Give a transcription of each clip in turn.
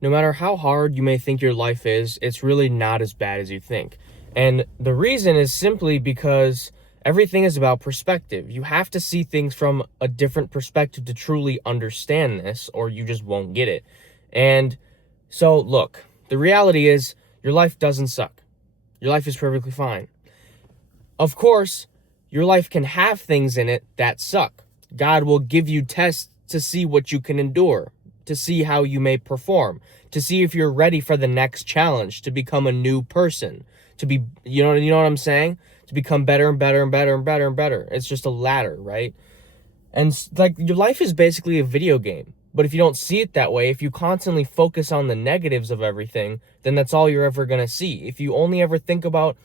no matter how hard you may think your life is, it's really not as bad as you think. And the reason is simply because everything is about perspective. You have to see things from a different perspective to truly understand this, or you just won't get it. And so, look, the reality is your life doesn't suck. Your life is perfectly fine. Of course, your life can have things in it that suck. God will give you tests to see what you can endure, to see how you may perform, to see if you're ready for the next challenge, to become a new person, to be, you know what I'm saying? To become better and better and better and better and better. It's just a ladder, right? And like your life is basically a video game. But if you don't see it that way, if you constantly focus on the negatives of everything, then that's all you're ever going to see. If you only ever think about,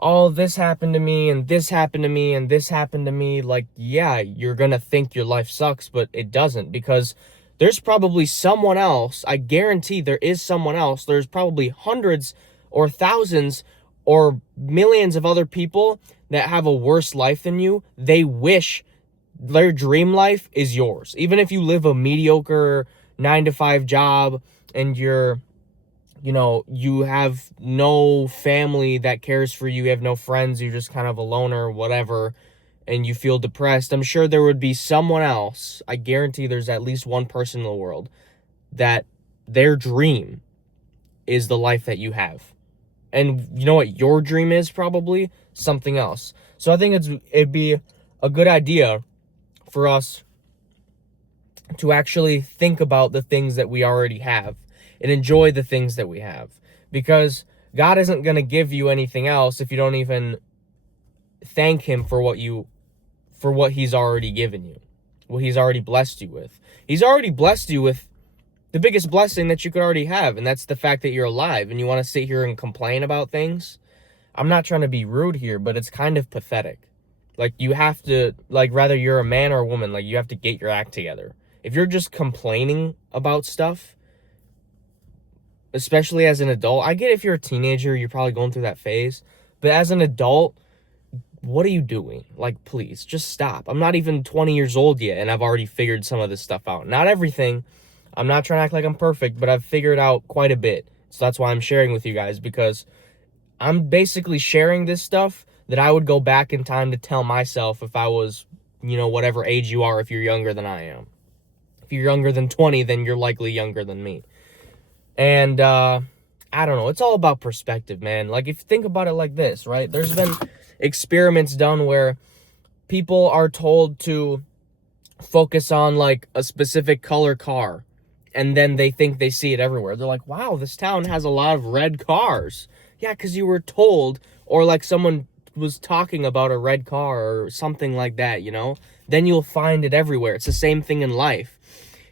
oh, this happened to me and this happened to me and this happened to me, like, yeah, you're going to think your life sucks, but it doesn't, because there's probably someone else. I guarantee there is someone else. There's probably hundreds or thousands or millions of other people that have a worse life than you. They wish their dream life is yours. Even if you live a mediocre 9-to-5 job and you have no family that cares for you, you have no friends, you're just kind of a loner or whatever, and you feel depressed, I'm sure there would be someone else. I guarantee there's at least one person in the world that their dream is the life that you have. And you know what your dream is? Probably something else. So I think it'd be a good idea for us to actually think about the things that we already have and enjoy the things that we have, because God isn't going to give you anything else if you don't even thank him for what he's already given you, what he's already blessed you with. He's already blessed you with the biggest blessing that you could already have, and that's the fact that you're alive. And you want to sit here and complain about things? I'm not trying to be rude here, but it's kind of pathetic. Like, you have to, like, whether you're a man or a woman, like, you have to get your act together. If you're just complaining about stuff, especially as an adult, I get if you're a teenager, you're probably going through that phase, but as an adult, what are you doing? Like, please, just stop. I'm not even 20 years old yet, and I've already figured some of this stuff out. Not everything. I'm not trying to act like I'm perfect, but I've figured out quite a bit. So that's why I'm sharing with you guys, because I'm basically sharing this stuff that I would go back in time to tell myself if I was, whatever age you are, if you're younger than I am. If you're younger than 20, then you're likely younger than me. And, I don't know. It's all about perspective, man. Like, if you think about it like this, right? There's been experiments done where people are told to focus on, like, a specific color car, and then they think they see it everywhere. They're like, wow, this town has a lot of red cars. Yeah, because you were told, or like someone was talking about a red car or something like that, then you'll find it everywhere. It's the same thing in life.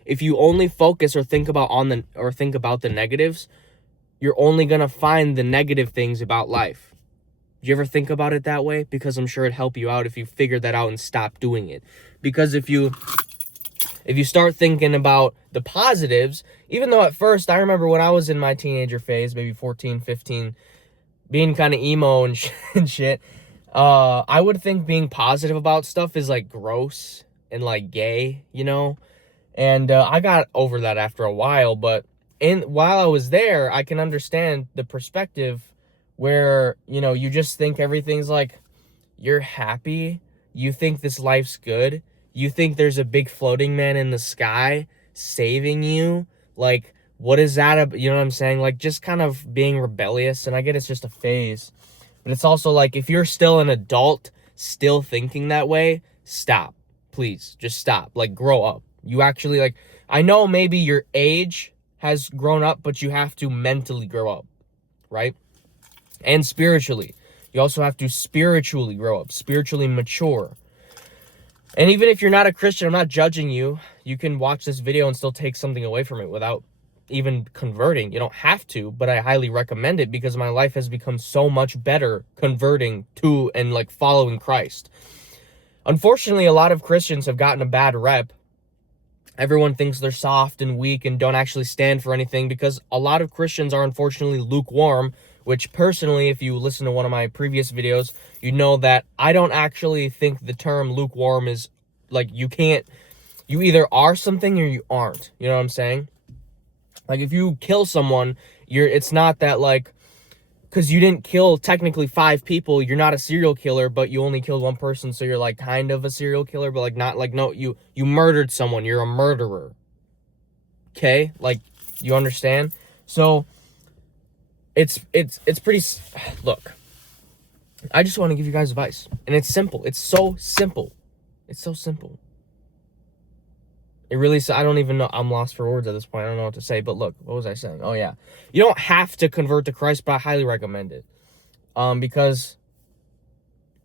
If you only focus or think about the negatives, you're only going to find the negative things about life. Do you ever think about it that way? Because I'm sure it'd help you out if you figure that out and stop doing it. Because if you start thinking about the positives, even though at first, I remember when I was in my teenager phase, maybe 14, 15, being kind of emo and shit, I would think being positive about stuff is, like, gross and, like, gay, And I got over that after a while, but while I was there, I can understand the perspective where, you just think everything's, like, you're happy, you think this life's good, you think there's a big floating man in the sky saving you. Like, what is that? You know what I'm saying? Like, just kind of being rebellious. And I get it's just a phase. But it's also like, if you're still an adult, still thinking that way, stop. Please, just stop. Like, grow up. You actually, like, I know maybe your age has grown up, but you have to mentally grow up, right? And spiritually. You also have to spiritually grow up, spiritually mature. And even if you're not a Christian, I'm not judging you. You can watch this video and still take something away from it without even converting. You don't have to, but I highly recommend it because my life has become so much better converting to and, like, following Christ. Unfortunately, a lot of Christians have gotten a bad rep. Everyone thinks they're soft and weak and don't actually stand for anything, because a lot of Christians are unfortunately lukewarm, which personally, if you listen to one of my previous videos, you know that I don't actually think the term lukewarm is, like, you either are something or you aren't. You know what I'm saying? Like, if you kill someone, it's not that, like, because you didn't kill technically 5 people, you're not a serial killer, but you only killed one person, so you're, like, kind of a serial killer, but, like, not, like, no, you murdered someone, you're a murderer. Okay? Like, you understand? So, it's pretty, look, I just want to give you guys advice, and it's simple. It's so simple. It's so simple. It really, I don't even know. I'm lost for words at this point. I don't know what to say. But look, what was I saying? Oh, yeah. You don't have to convert to Christ, but I highly recommend it. Because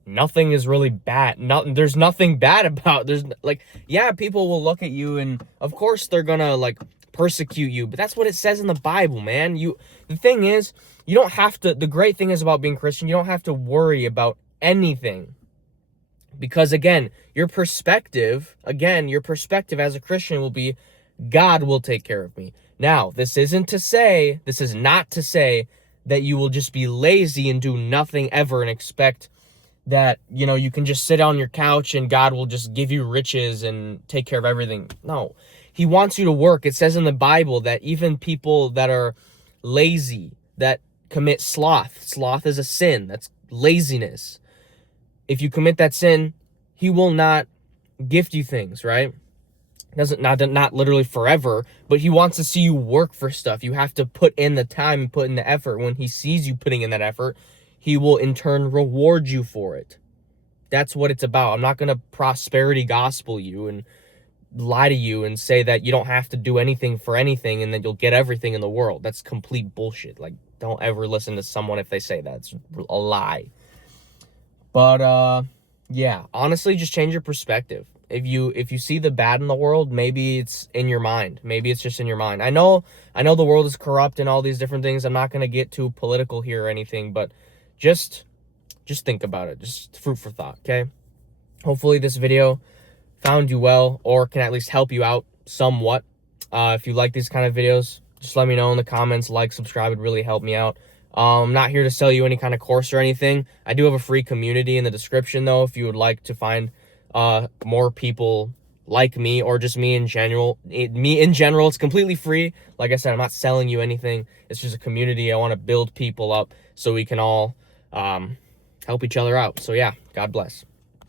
nothing is really bad. There's nothing bad about, like, yeah, people will look at you, and of course they're gonna, like, persecute you. But that's what it says in the Bible, man. The thing is, you don't have to, the great thing is about being Christian, you don't have to worry about anything. Because, again, your perspective as a Christian will be, God will take care of me. Now, this is not to say that you will just be lazy and do nothing ever and expect that, you can just sit on your couch and God will just give you riches and take care of everything. No, he wants you to work. It says in the Bible that even people that are lazy, that commit sloth is a sin. That's laziness. If you commit that sin, he will not gift you things, right? Not literally forever, but he wants to see you work for stuff. You have to put in the time and put in the effort. When he sees you putting in that effort, he will in turn reward you for it. That's what it's about. I'm not going to prosperity gospel you and lie to you and say that you don't have to do anything for anything and that you'll get everything in the world. That's complete bullshit. Like, don't ever listen to someone if they say that. It's a lie. But, yeah, honestly, just change your perspective. If you see the bad in the world, maybe it's in your mind. Maybe it's just in your mind. I know the world is corrupt and all these different things. I'm not going to get too political here or anything, but just think about it. Just food for thought, okay? Hopefully this video found you well or can at least help you out somewhat. If you like these kind of videos, just let me know in the comments. Like, subscribe would really help me out. I'm not here to sell you any kind of course or anything. I do have a free community in the description, though, if you would like to find more people like me or just me in general. It's completely free. Like I said, I'm not selling you anything. It's just a community. I want to build people up so we can all help each other out. So, yeah, God bless.